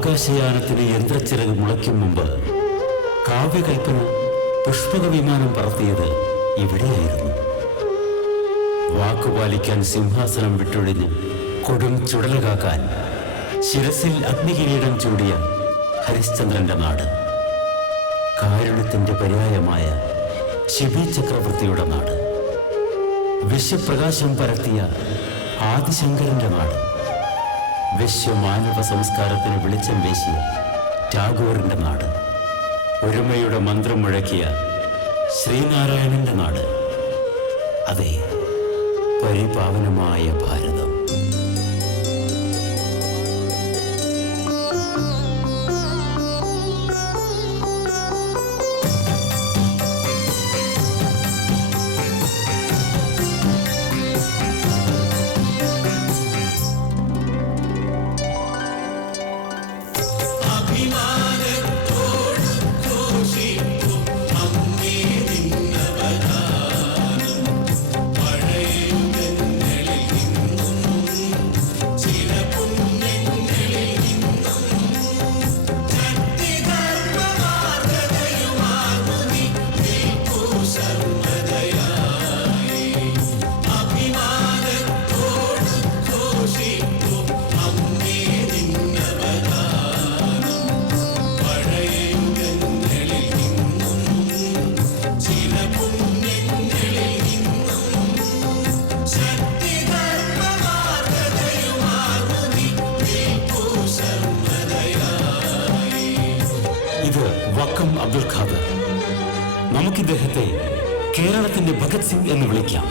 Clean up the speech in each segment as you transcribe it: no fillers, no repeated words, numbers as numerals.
ആകാശയാനത്തിന് യന്ത്രച്ചിറക് മുളയ്ക്കും മുമ്പ് കാവ്യകൽപ്പന പുഷ്പക വിമാനം പറത്തിയത് ഇവിടെയായിരുന്നു. വാക്കുപാലിക്കാൻ സിംഹാസനം വിട്ടൊഴിഞ്ഞ് കൊടും ചുടല കാക്കാൻ ശിരസിൽ അഗ്നികിരീടം ചൂടിയ ഹരിശ്ചന്ദ്രന്റെ നാട്, കാരുണ്യത്തിന്റെ പര്യായമായ ശിബി ചക്രവർത്തിയുടെ നാട്, വിശ്വപ്രകാശം പരത്തിയ ആദിശങ്കരന്റെ നാട്, വിശ്വമാനവ സംസ്കാരത്തിന് വെളിച്ചം വീശിയ ടാഗോറിന്റെ നാട്, ഒരുമയുടെ മന്ത്രം മുഴക്കിയ ശ്രീനാരായണന്റെ നാട്, അതെ, പരിപാവനമായ ഭാരതം. ഇത് വക്കം അബ്ദുൽ ഖാദർ. നമുക്കിദ്ദേഹത്തെ കേരളത്തിന്റെ ഭഗത് സിംഗ് എന്ന് വിളിക്കാം.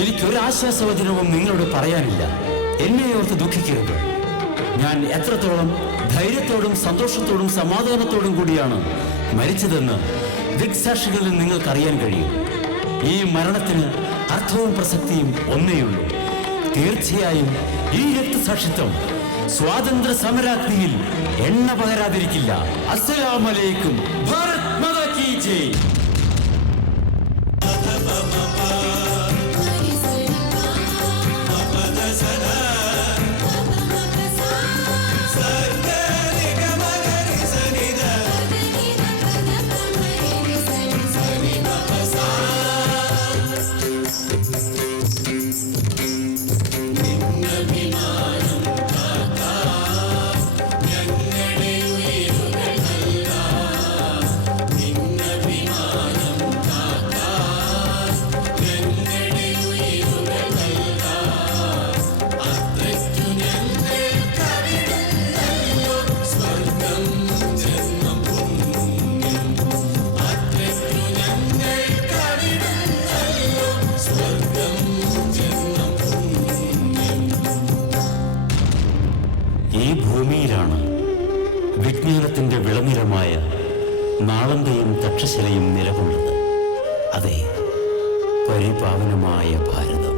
എനിക്കൊരാശ്വാസവചനവും നിങ്ങളോട് പറയാനില്ല. എന്നെ ഓർത്ത് ദുഃഖിക്കരുത്. ഞാൻ എത്രത്തോളം ധൈര്യത്തോടും സന്തോഷത്തോടും സമാധാനത്തോടും കൂടിയാണ് മരിച്ചതെന്ന് ദൃക്സാക്ഷികളിൽ നിങ്ങൾക്കറിയാൻ കഴിയും. ഈ മരണത്തിന് അർത്ഥവും പ്രസക്തിയും ഒന്നേയുള്ളൂ. തീർച്ചയായും ഈ രക്തസാക്ഷിത്വം സ്വാതന്ത്ര്യ സമരാഗ്നിയിൽ എണ്ണ പകരാതിരിക്കില്ല. അസ്സലാമലൈക്കും. ഭാരത് മാതാ കീ ജയ്. ഈ ഭൂമിയിലാണ് വിജ്ഞാനത്തിന്റെ വിളനിലമായ നാളന്തയും തക്ഷശിലയും നിലകൊണ്ടത്. അതെ, പരിപാവനമായ ഭാരതം.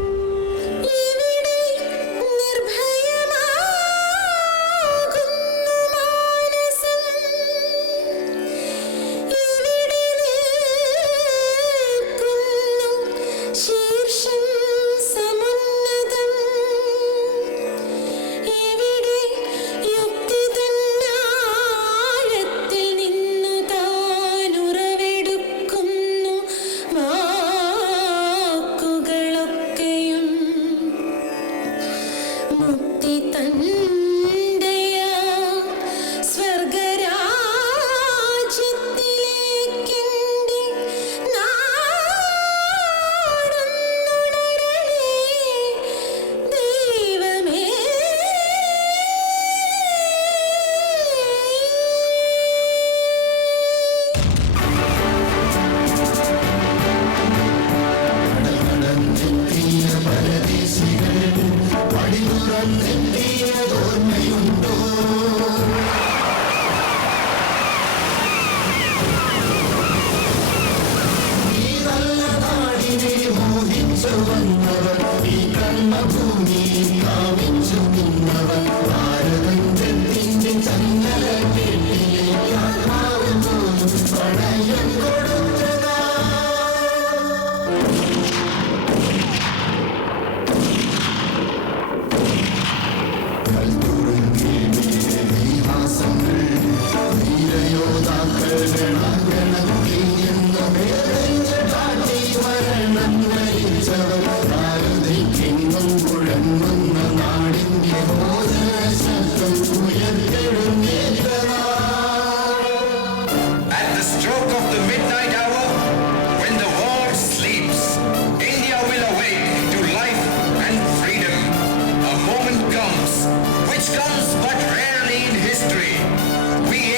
Let's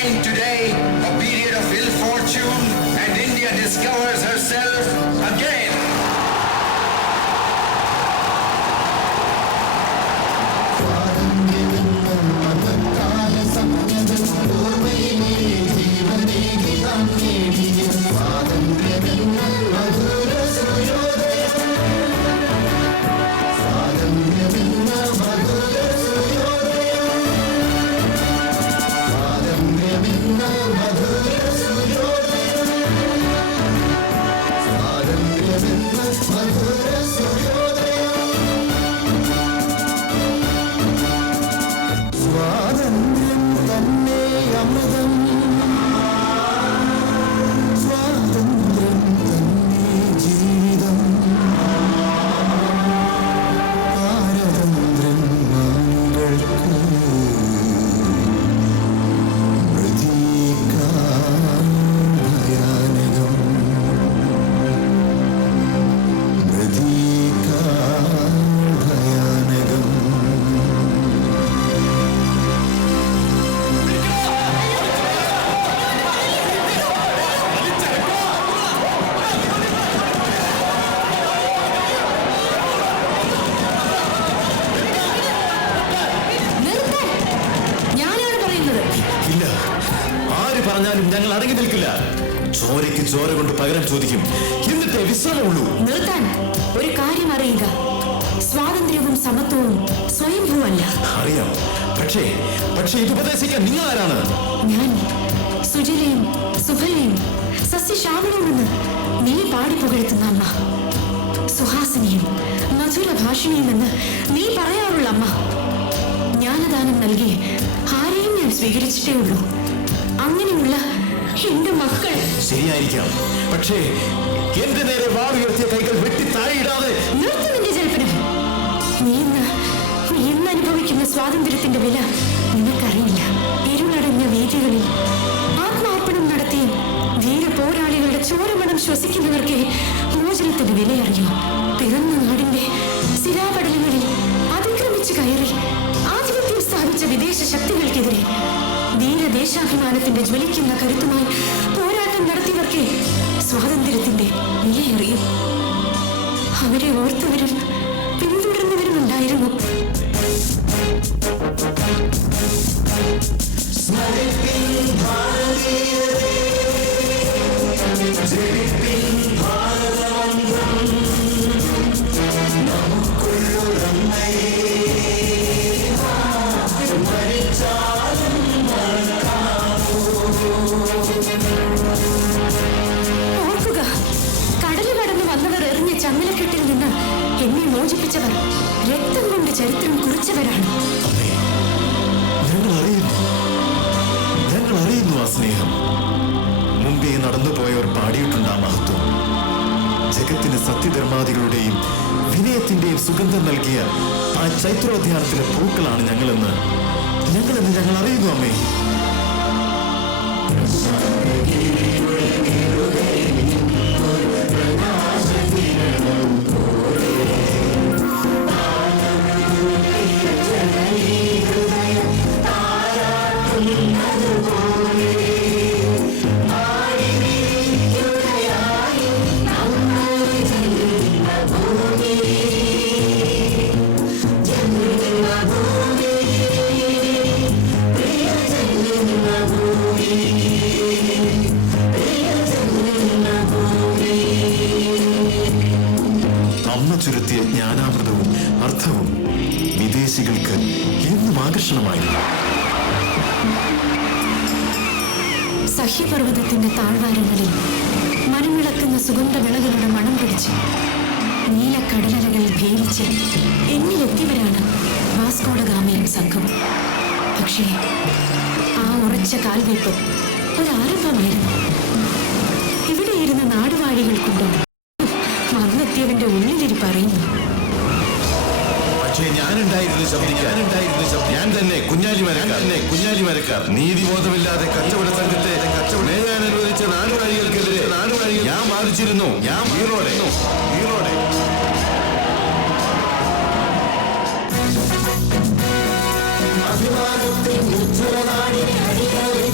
again today a period of ill fortune, and India discovers herself again. പറഞ്ഞാലും ഞങ്ങൾ അടങ്ങി നിൽക്കില്ല. ചോരയ്ക്ക് ചോര കൊണ്ട് പകരം ചോദിക്കും. എന്നിട്ടേ വിശ്രമമുള്ളൂ. നിർത്താൻ ഒരു കാര്യം അറിയുക, സ്വാതന്ത്ര്യവും സമത്വവും സ്വയംഭൂവല്ല. അറിയാം, പക്ഷേ ഇത് ഉപദേശിക്കാൻ നിങ്ങൾ ആരാണ്? ഞാൻ സുജലയും സുഭലയും സസ്യശ്യാമളവുമെന്ന് നീ പാടി പുകഴ്ത്തുന്ന അമ്മ, സുഹാസിനിയും മധുര ഭാഷിണിയുമെന്ന് നീ പറയാറുള്ള അമ്മ. ജ്ഞാനദാനം നൽകി ആരെയും ഞാൻ സ്വീകരിച്ചിട്ടേ ഉള്ളൂ. അങ്ങനെയുള്ള എന്റെ മക്കൾ ശരിയായിരിക്കാം, പക്ഷേ എന്റെ നേരെ വാളുയർത്തിയ കൈകൾ വെട്ടി താഴെയിടാതെ നിർത്തുന്നതിന്റെ ജൽപ്പനം. നീ ഇന്ന് അനുഭവിക്കുന്ന സ്വാതന്ത്ര്യത്തിന്റെ വില നിനക്കറിയില്ല. ഇരുളടഞ്ഞ വേദികളിൽ ആത്മാർപ്പണം നടത്തിയ ധീര പോരാളികളുടെ ചോരമണം ശ്വസിക്കുന്നവർക്ക് മോചനത്തിന്റെ വിലയറിയോ? പിറന്ന നാടിന്റെ സിരാപടലങ്ങളിൽ അതിക്രമിച്ചു കയറി ആധിപത്യം സ്ഥാപിച്ച വിദേശ ശക്തികൾക്കെതിരെ ധീരദേശാഭിമാനത്തിന്റെ ജ്വലിക്കുന്ന കരുത്തുമായി പോരാട്ടം നടത്തിയവർക്ക് സ്വാതന്ത്ര്യത്തിന്റെ വിലയറിയും. അവരെ ഓർത്തവരും പിന്തുടർന്നവരും ഉണ്ടായിരുന്നു. ഓർക്കുക, കടല് കടന്നു വന്നവർ എറിഞ്ഞ ചങ്ങലക്കെട്ടിൽ നിന്ന് എന്നെ മോചിപ്പിച്ചവർ രക്തം കൊണ്ട് ചരിത്രം കുറിച്ചവരാണ്. ഞങ്ങൾ അറിയുന്നു ആ സ്നേഹം. മുമ്പേ നടന്നുപോയവർ പാടിയിട്ടുണ്ട് ആ മഹത്വം. ജഗത്തിന് സത്യധർമാദികളുടെയും വിനയത്തിന്റെയും സുഗന്ധം നൽകിയ ആ ചൈത്രോദ്യാനത്തിലെ പൂക്കളാണ് ഞങ്ങളെന്ന് ഞങ്ങൾ അറിയുന്നു അമ്മേ. അമ്മ ചുരുത്തിയ ജ്ഞാനാമൃതവും അർത്ഥവും വിദേശികൾക്ക് എന്നും ആകർഷണമായിരുന്നു. സഹ്യപർവ്വതത്തിന്റെ താഴ്വാരങ്ങളിൽ മനമിളക്കുന്ന സുഗന്ധ വിളകളുടെ മണം പിടിച്ച് നീലക്കടലകൾ ഭേദിച്ച് എന്നിലെത്തിയവരാണ് വാസ്കോഡഗാമയും സംഘവും. പക്ഷേ ആ ഉറച്ച കാൽവയ്പ് ഒരാരംഭമായിരുന്നു. ഇവിടെ ഇരുന്ന നാടുവാഴികൾ കൊണ്ട് വന്നെത്തിയവന്റെ ഉള്ളിലിരിപ്പ് അറിയുന്നു. പക്ഷേ ഞാനുണ്ടായിരുന്നു ശബ്ദിക്കാൻ. ഞാൻ തന്നെ കുഞ്ഞാലി മരക്കാർ. നീതിബോധമില്ലാതെ കച്ചവട സംഘത്തെ മേയാൻ അനുവദിച്ച നാടുവാഴികൾക്കെതിരെ ഞാൻ വാദിച്ചിരുന്നു. ഞാൻ വീറോടെ അഭിമാനത്തിൻ ഉജ്ജ്വല നാടിനെ അടിയായി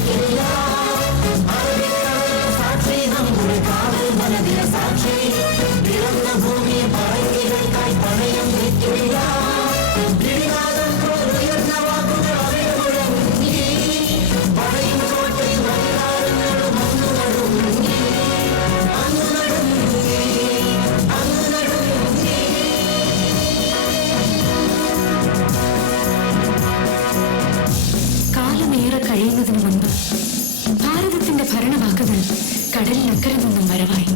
കാലമേറെ കഴിയുന്നതിന് മുൻപ് ഭാരതത്തിന്റെ ഭരണവാക്കുകൾ കടലിനക്കരെ നിന്നും വരവായി.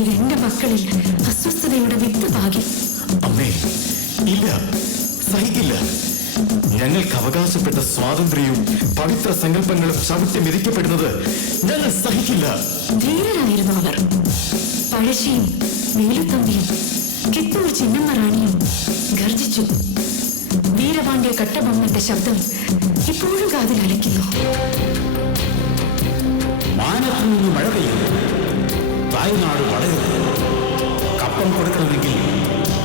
ഇതെന്റെ മക്കളിൽ അസ്വസ്ഥതയുടെ വിത്ത് പാകി. അമ്മേ, ഇല്ല, സഹിക്കില്ല. ഞങ്ങൾക്ക് അവകാശപ്പെട്ട സ്വാതന്ത്ര്യവും പവിത്ര സങ്കല്പങ്ങളും ചവിട്ടി മെതിക്കപ്പെടുന്നത് ഞങ്ങൾ സഹിക്കില്ല. ധീരരായിരുന്നു അവർ. പഴശ്ശിയും വേലുത്തമ്പിയും കിത്തൂർ ചിന്നമ്മ റാണിയും ഗർജിച്ചു. വീരപാണ്ഡ്യ കട്ടബൊമ്മന്റെ ശബ്ദം ഇപ്പോഴും കാതിൽ അലയ്ക്കുന്നു. മാനത്തു നിന്ന് മഴ പെയ്യുന്നു, തായ്നാട് വളരുന്നു. കപ്പം കൊടുക്കണമെങ്കിൽ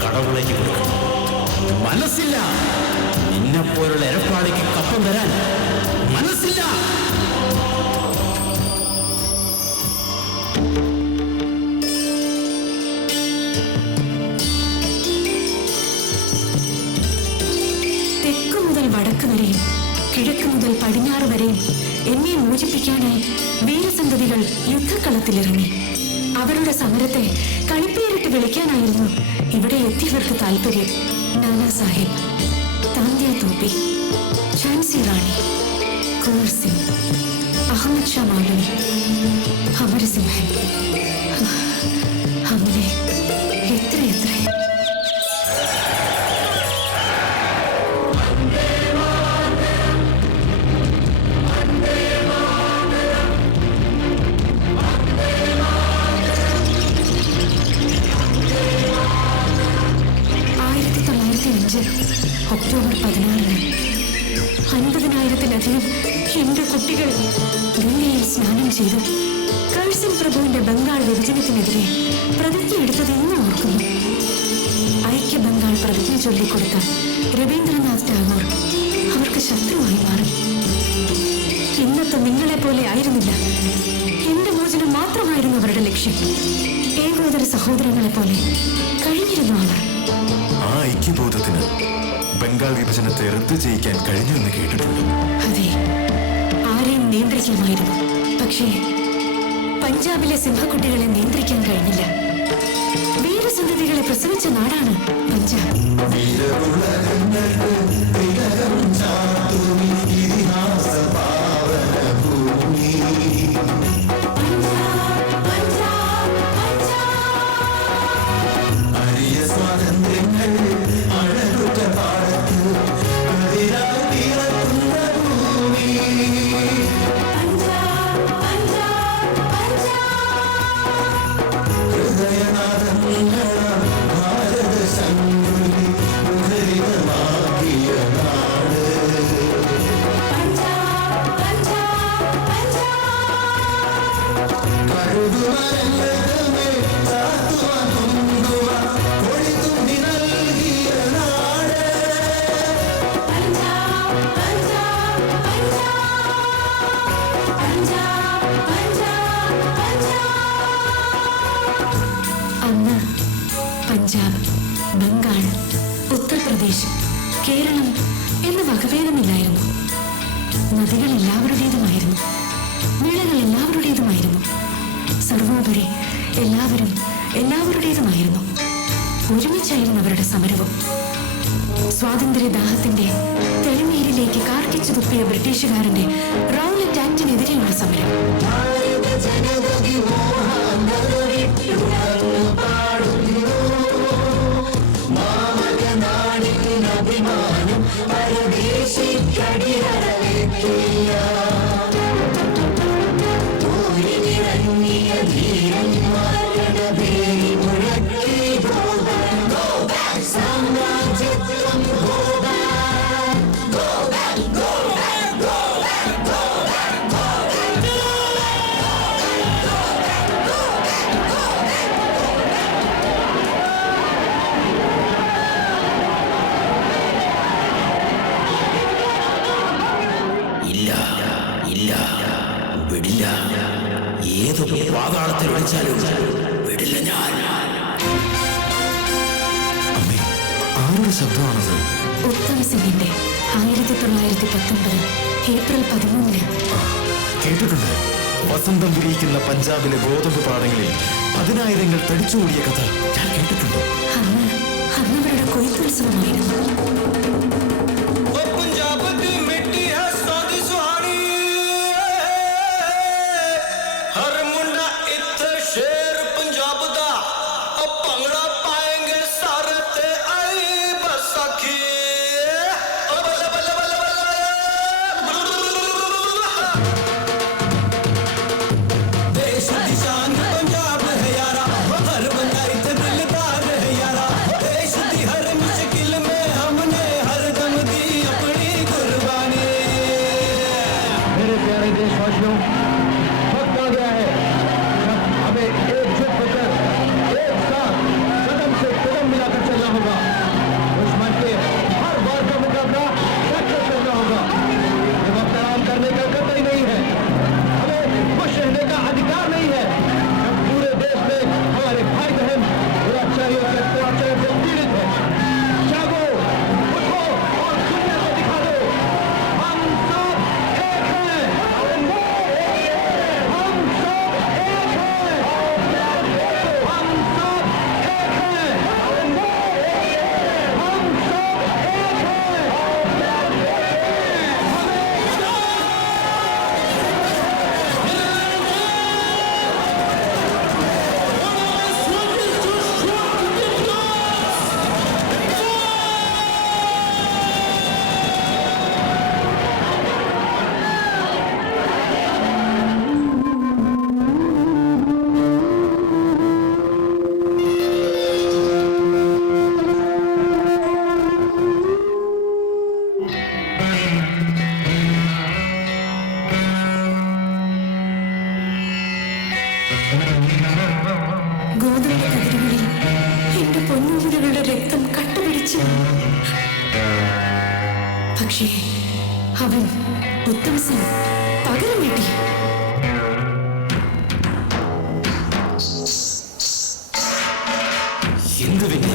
കടവുളയ്ക്ക് കൊടുക്കണം. മനസ്സില്ല, നിന്നെപ്പോലുള്ള എരപ്പാടിക്ക് കപ്പം തരാൻ മനസ്സില്ല. തെക്ക് മുതൽ വടക്ക് വരെയും കിഴക്ക് മുതൽ പടിഞ്ഞാറ് വരെയും എന്നെ മോചിപ്പിക്കാനായി വീരസന്തതികൾ യുദ്ധക്കളത്തിലിറങ്ങി. അവരുടെ സമരത്തെ കളിപ്പേരിട്ട് വിളിക്കാനായിരുന്നു ഇവിടെ എത്തിയവർക്ക് താല്പര്യം. നാനാ സാഹിബ്, താന്ത്യ തോപ്പി, ഝാൻസി റാണി, കുവർ സിംഗ്, അഹമ്മദ് ഷാ മൗലവി, അമരസിംഹൻ, അങ്ങനെ എത്രയെത്ര. ഒക്ടോബർ 16 50,000-ലധികം ഹിന്ദു കുട്ടികൾ ഗംഗയിൽ സ്നാനം ചെയ്തു. കഴ്സൺ പ്രഭുവിന്റെ ബംഗാൾ വിഭജനത്തിനെതിരെ പ്രതിജ്ഞ എടുത്തത് ഇന്ന് ഓർക്കുന്നു. ഐക്യ ബംഗാൾ പ്രതിജ്ഞ ചൊല്ലിക്കൊടുത്ത രവീന്ദ്രനാഥ് ടാഗോർ അവർക്ക് ശത്രുവായി മാറി. ഇന്നത്തെ നിങ്ങളെ പോലെ ആയിരുന്നില്ല. എന്റെ മോചനം മാത്രമായിരുന്നു അവരുടെ ലക്ഷ്യം. ഏകോദര സഹോദരങ്ങളെ പോലെ കഴിഞ്ഞിരുന്നു അവർ. ആ ഐക്യബോധത്തിന് ബംഗാൾ വിഭജനത്തെ റദ്ദ് ചെയ്യിക്കാൻ കഴിഞ്ഞുവെന്ന് കേട്ടിട്ടുണ്ട്. അതെ, ആരെയും നിയന്ത്രിക്കാമായിരുന്നു. പക്ഷേ പഞ്ചാബിലെ സിംഹക്കുട്ടികളെ നിയന്ത്രിക്കാൻ കഴിഞ്ഞില്ല. വീരസന്തതികളെ പ്രസവിച്ച നാടാണ് പഞ്ചാബ്. അന്ന് പഞ്ചാബ്, ബംഗാൾ, ഉത്തർപ്രദേശ്, കേരളം എന്ന വകഭേദമില്ലായിരുന്നു. നദികൾ എല്ലാവരുടേതുമായിരുന്നു. വിളകൾ എല്ലാവരുടേതുമായിരുന്നു. സർവോപരി എല്ലാവരും എല്ലാവരുടേതുമായിരുന്നു. ഒരുമിച്ചായിരുന്നു അവരുടെ സമരവും. സ്വാതന്ത്ര്യദാഹത്തിന്റെ തെളിനീരിലേക്ക് കാർക്കിച്ചു തുപ്പിയ ബ്രിട്ടീഷുകാരന്റെ റൗലറ്റ് ആക്ടിനെതിരെയുള്ള സമരം. ഇല്ല, ഏതൊക്കെ പാതാളത്തിൽ വിളിച്ചാലും വിടില്ല ഞാൻ. അമ്മേ, ആരുടെ ശബ്ദമാണത്? ഉത്തം സിംഗിന്റെ 1919 ഏപ്രിൽ 13 കേട്ടിട്ടുണ്ട്. വസന്തം വിരിയിക്കുന്ന പഞ്ചാബിലെ ഗോതമ്പ് പാടങ്ങളിൽ 10,000 തടിച്ചുകൂടിയ കഥ ഞാൻ കേട്ടിട്ടുണ്ട്. അന്ന് അവരുടെ കൊയ്ത്തുത്സവമായിരുന്നു. ഗോതമ്പ് കതിരുകളിൽ എന്റെ പൊന്നുകുതികളുടെ രക്തം കട്ടുപിടിച്ചു. പക്ഷേ അവൻ ഉത്തം സിംഗ് പകരം വീട്ടി. ഹിന്ദുവിന്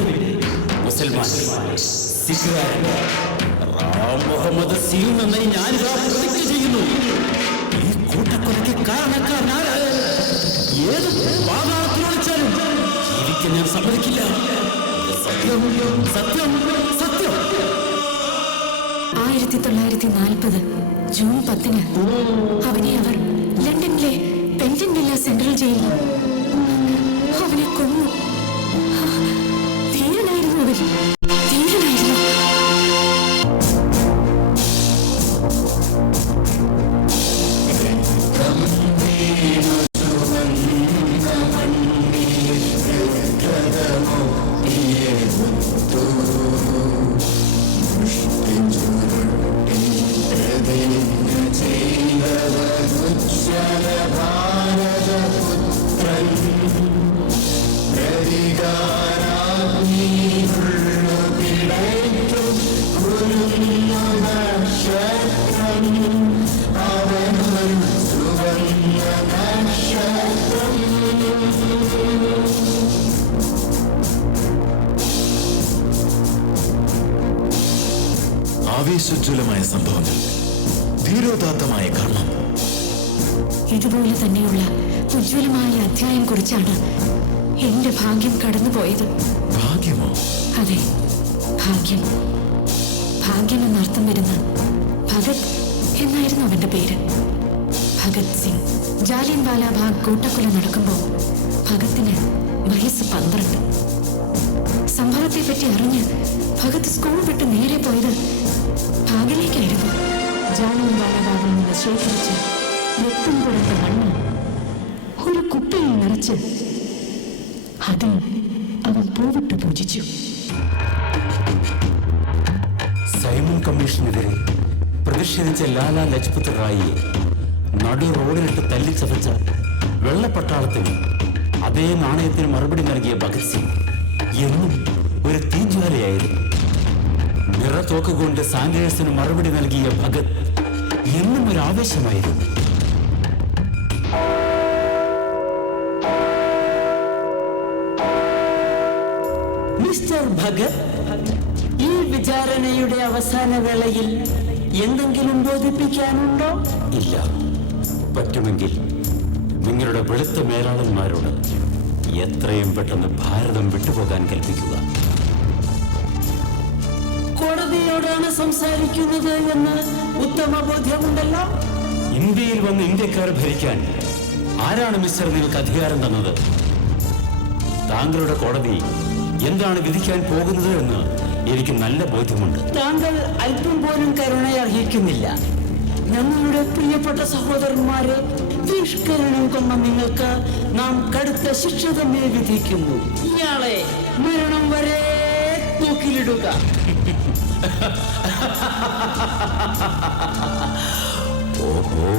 മുസൽമാൻ സിഖുകാരൻ റാം മുഹമ്മദ് സിംഗ് എന്ന ഞാനിതാ പ്രതിജ്ഞ ചെയ്യുന്നു. ഈ കൂട്ടക്കൊലയ്ക്ക് കാരണക്കാരനാണ്. ഏത് പാതാളത്തിൽ വിളിച്ചാലും ജീവിക്കാൻ ഞാൻ സമ്മതിക്കില്ല. സത്യം സത്യം സത്യം. 1940 ജൂൺ 10 അവനെ അവർ ലണ്ടനിലെ പെൻറ്റൻവില്ല സെൻട്രൽ ജയിലിൽ അവനെ കൊന്നു. ധീരനായിരുന്നു അവൻ, ധീരനായിരുന്നു. ആവേശോജ്വലമായ സംഭവങ്ങൾ, ധീരോദാത്തമായ കർമ്മം. ഇതുപോലെ തന്നെയുള്ള ഉജ്ജ്വലമായ അധ്യായം കുറിച്ചാണ് എന്റെ ഭാഗ്യം കടന്നുപോയത്. ഭാഗ്യമോ? അതെ, ഭാഗ്യം. ഭാഗ്യം എന്നർത്ഥം വരുന്ന ഭഗത് എന്നായിരുന്നു അവന്റെ പേര്. ഭഗത് സിംഗ്. ജാലിയൻ വാലാബാഗ് കൂട്ടക്കൊല നടക്കുമ്പോൾ ഭഗത്തിന് വയസ്സ് 12. സംഭവത്തെ പറ്റി അറിഞ്ഞ് ഭഗത് സ്കൂൾ വിട്ട് നേരെ പോയത് ഭാഗിലേക്കായിരുന്നു. ജാലിയൻ വാലാബാഗിൽ നിന്ന് ശേഖരിച്ച് രക്തം പുരണ്ട മണ്ണ് ഒരു കുപ്പിയിൽ നിറച്ച് അതിൽ അവൻ പൂവിട്ട് പൂജിച്ചു. സൈമൺ കമ്മീഷനെതിരെ പ്രതിഷേധിച്ച ലാലാ ലജ്പത് റായിയെ നടു റോഡിലിട്ട് തല്ലിച്ചതച്ച വെള്ളപ്പട്ടാളത്തിന് അതേ നാണയത്തിന് മറുപടി നൽകിയ ഭഗത് സിംഗ് എന്നും ഒരു തീജ്വാലയായിരുന്നു. നിറത്തോക്കുകൊണ്ട് സാൻഡേഴ്സിന് മറുപടി നൽകിയ ഭഗത് എന്നും ഒരു ആവേശമായിരുന്നു. മിസ്റ്റർ ഭഗത്, ഈ വിചാരണയുടെ അവസാന വേളയിൽ എന്തെങ്കിലും ബോധിപ്പിക്കാനുണ്ടോ? ഇല്ല. പറ്റുമെങ്കിൽ നിങ്ങളുടെ വെളുത്ത മേലാളന്മാരോട് എത്രയും പെട്ടെന്ന് ഭാരതം വിട്ടുപോകാൻ കൽപ്പിക്കുക. കോടതിയോടാണ് സംസാരിക്കുന്നത് എന്ന് ഉത്തമ ബോധ്യമുണ്ടല്ലോ. ഇന്ത്യയിൽ വന്ന് ഇന്ത്യക്കാരെ ഭരിക്കാൻ ആരാണ് മിസ്റ്റർ നിങ്ങൾക്ക് അധികാരം തന്നത്? താങ്കളുടെ കോടതി എന്താണ് വിധിക്കാൻ പോകുന്നത് എന്ന് എനിക്ക് നല്ല ബോധ്യമുണ്ട്. താങ്കൾ അല്പം പോലും കരുണ അർഹിക്കുന്നില്ല. ഞങ്ങളുടെ പ്രിയപ്പെട്ട സഹോദരന്മാരെ ദുഷ്കരണം കൊന്ന നിങ്ങൾക്ക് നാം കടുത്ത ശിക്ഷ തന്നെ വിധിക്കുന്നു. ഇയാളെ മരണം വരെ തൂക്കിലിടുക. ഓഹോ,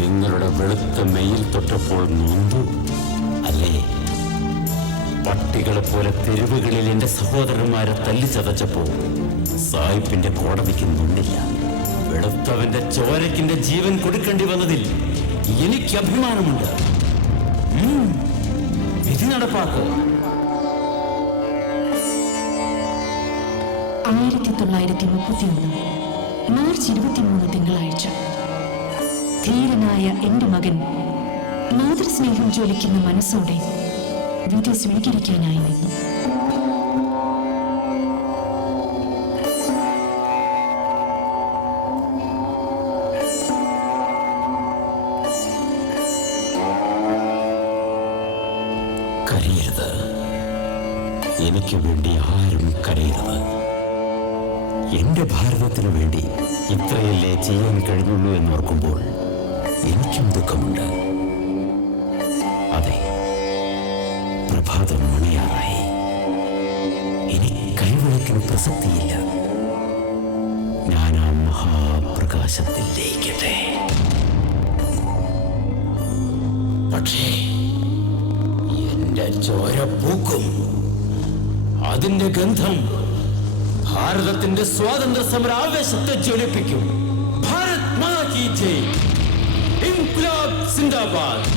നിങ്ങളുടെ വെളുത്ത മെയിൽ തൊട്ടപ്പോൾ നൊന്തു അല്ലേ? പട്ടികളെ പോലെ തെരുവുകളിൽ എന്റെ സഹോദരന്മാരെ തല്ലിച്ചതച്ചപ്പോ സായിപ്പിന്റെ കോടതിക്ക് നൊന്നില്ല. വെളുത്തവന്റെ ചോരക്കിന്റെ ജീവൻ കൊടുക്കേണ്ടി വന്നതിൽ എനിക്ക് അഭിമാനമുണ്ട്. വിധി നടപ്പാക്കുക. 1931 മാർച്ച് 23 തിങ്കളാഴ്ച ധീരനായ എന്റെ മകൻ മാതൃസ്നേഹം ജ്വലിക്കുന്ന മനസ്സോടെ വിധി സ്വീകരിക്കാനായി നിന്നു. കരയരുത്, എനിക്ക് വേണ്ടി ആരും കരയരുത്. എന്റെ ഭാരതത്തിനു വേണ്ടി ഇത്രയല്ലേ ചെയ്യാൻ കഴിഞ്ഞുള്ളൂ എന്നോർക്കുമ്പോൾ എനിക്കും ദുഃഖമുണ്ട്. അതെ, പ്രഭാതം മണിയാറായി. ഇനി കൈവിളക്കിന് പ്രസക്തിയില്ല. ഞാൻ ആ മഹാപ്രകാശത്തിൽ ലയിക്കട്ടെ. പക്ഷേ എന്റെ ചോര പൂക്കും. അതിന്റെ ഗന്ധം ഭാരതത്തിന്റെ സ്വാതന്ത്ര്യ സമര ആവേശത്തെ ജ്വലിപ്പിക്കും. ഭാരത് മാതാ കി ജയ്. ഇൻക്ലാബ് സിന്ദാബാദ്.